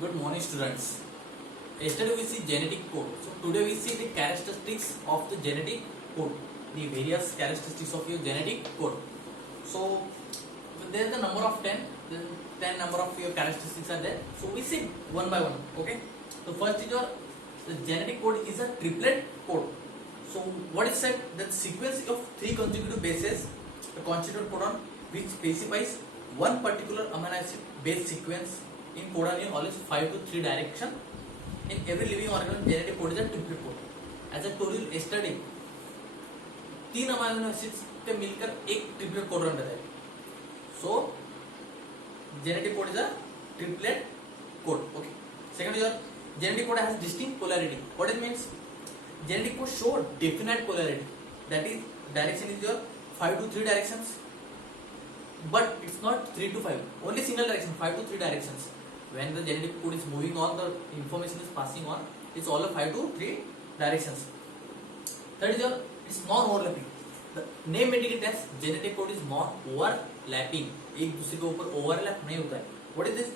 Good morning, students. Yesterday we see genetic code. So today we see the characteristics of the genetic code, the various characteristics of your genetic code. So there is the number of 10. Then 10 number of your characteristics are there. So we see one by one. Okay. So first is your the genetic code is a triplet code. So what is said that sequence of three consecutive bases, the constituent codon, which specifies one particular amino acid base sequence in codon in always 5 to 3 direction. In every living organism, genetic code is a triplet code. As I told you yesterday, तीन amino acids के मिलकर एक triplet codon रहता है. So genetic code is a triplet code. Okay. Second is your genetic code has distinct polarity. What it means? Genetic code show definite polarity. That is direction is your 5 to 3 directions. But it's not 3 to 5. Only single direction, 5 to 3 directions. When the genetic code is moving on, the information is passing on. It's all of 5 to 3 directions. Third is your it's non-overlapping. The name indicates as genetic code is non-overlapping. एक दूसरे के ऊपर overlap नहीं होता है. What is this?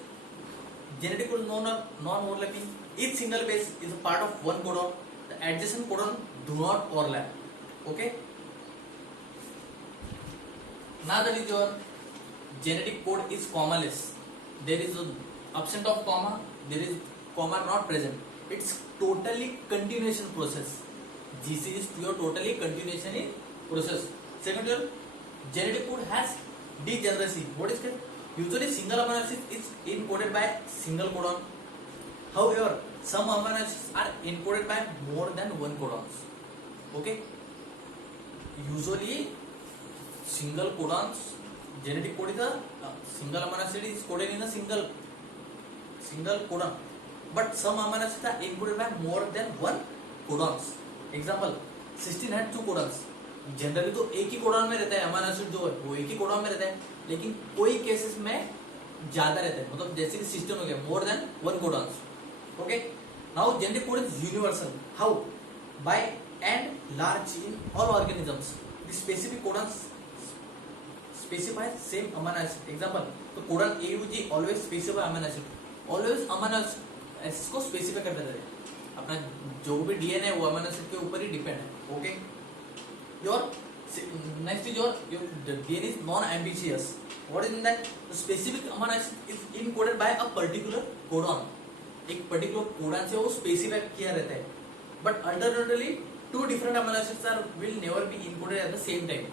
Genetic code is non-overlapping. Each single base is a part of one codon. The adjacent codon do not overlap. Okay. Now that is your genetic code is commaless. There is an absent of comma. There is comma not present. It's totally continuation process. GC is pure totally continuation in process. Second, your genetic code has degeneracy. What is it? Usually single amino acid is encoded by single codon. However, some amino acids are encoded by more than one codons. Okay. Usually single codons, genetic code is a single amino acid is coded in a single codon, but some amino acids are encoded by more than one codons. Example, cysteine had 2 codons. Generally तो एक ही codon में रहता है amino acid जो है वो एक ही codon में रहता है, लेकिन कोई केसेस में ज्यादा रहता है, मतलब जैसे कि सिस्टीन हो गया more than one codons. Okay. Now genetic code is universal. How? By and large in all organisms the specific codons specify same amino acid. Example, तो codon AUG always specify amino acid, always amino acid को specify कर देता है. अपना जो भी DNA है वो अमीनो एसिड के ऊपर ही डिपेंड है. Okay. Your next is your DNA is non-ambiguous. What is in that? The specific amino acid is encoded by a particular codon. एक particular codon से वो specify किया रहता है. But alternately, 2 different amino acids will never be encoded at the same time.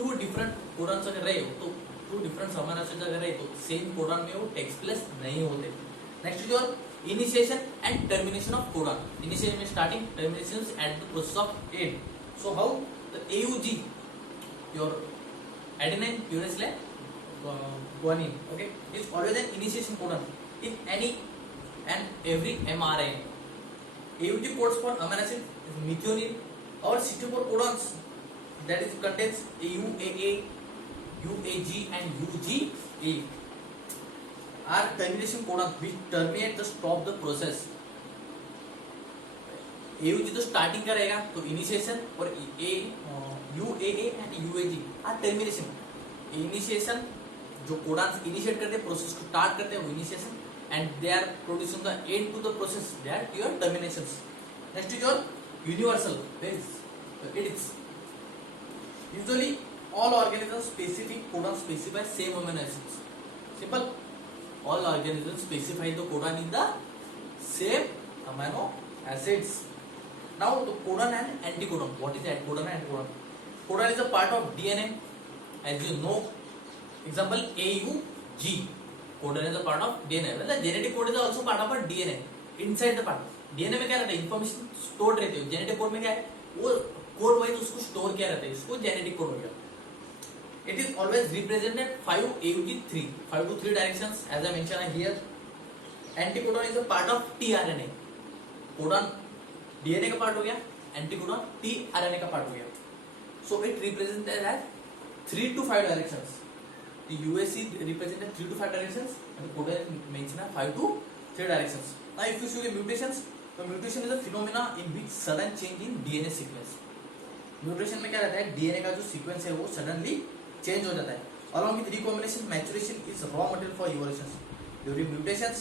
2 different codons अगर रहे तो 2 different amino acids अगर रहे तो same codon में वो text place नहीं होते. Next is your initiation and termination of codon. Initiation means starting, termination is at the process of end. So how the AUG, your adenine uracil guanine, okay, is always an initiation codon in any and every mRNA. AUG codes for amino acid is methionine or 64 codons that is contains UAA, UAG and UGA are termination codons which terminate the stop the process. AUG तो starting करेगा तो initiation और UAA and UAG are termination. Initiation जो codons initiate करते हैं process को start करते हैं वो initiation and they are producing the end to the process, they are your terminations. Next is your universal. It is usually all organisms specific codons specify same amino acids. Simple. All organisms specify the codon in the same amino acids. Now the codon and anticodon. What is that? Codon and anticodon. Codon is a part of DNA, as you know. Example, AUG. Codon is a part of DNA. Well, the genetic code is also part of a DNA. Inside the part. DNA में क्या रहता है? Information stored रहती है. Genetic code में क्या है? वो code wise उसको store किया रहता है. इसको genetic code हो गया. It is always represented 5 AUG3, 5 to 3 directions as I mentioned here. Anticodon is a part of tRNA. Codon DNA का part हो गया, anticodon tRNA का part हो गया. So it represented as 3 to 5 directions. The UAC represented 3 to 5 directions and the codon mentioned 5 to 3 directions. Now if you see the mutations, the mutation is a phenomena in which sudden change in DNA sequence. Mutation में क्या रहता है? DNA का जो sequence है वो suddenly change हो जाता है. along with recombination maturation is raw material for evolution. During mutations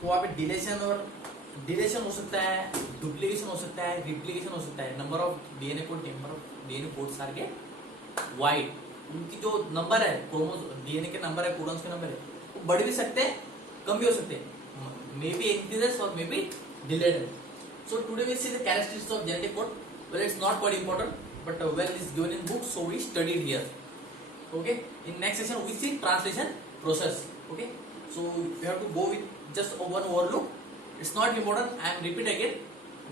तो वहाँ पे डिलेशन हो सकता है, डुप्लीकेशन हो सकता है, रिप्लीकेशन हो सकता है. Number of DNA codes are get wide. उनकी जो नंबर है डीएनए के नंबर है, कोडॉन्स के नंबर है, वो बढ़ भी सकते हैं, कम भी हो सकते हैं. मे बी इंक्रीजेस और may be delayed. So today we see the characteristics of genetic code. Well, it's not quite important, but well, it's given in book, so we studied here. Okay. In next session we see translation process. Okay. So you have to go with just one overlook. It's not important. I am repeat again.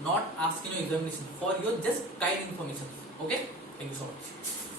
Not asking your examination for your just kind information. Okay. Thank you so much.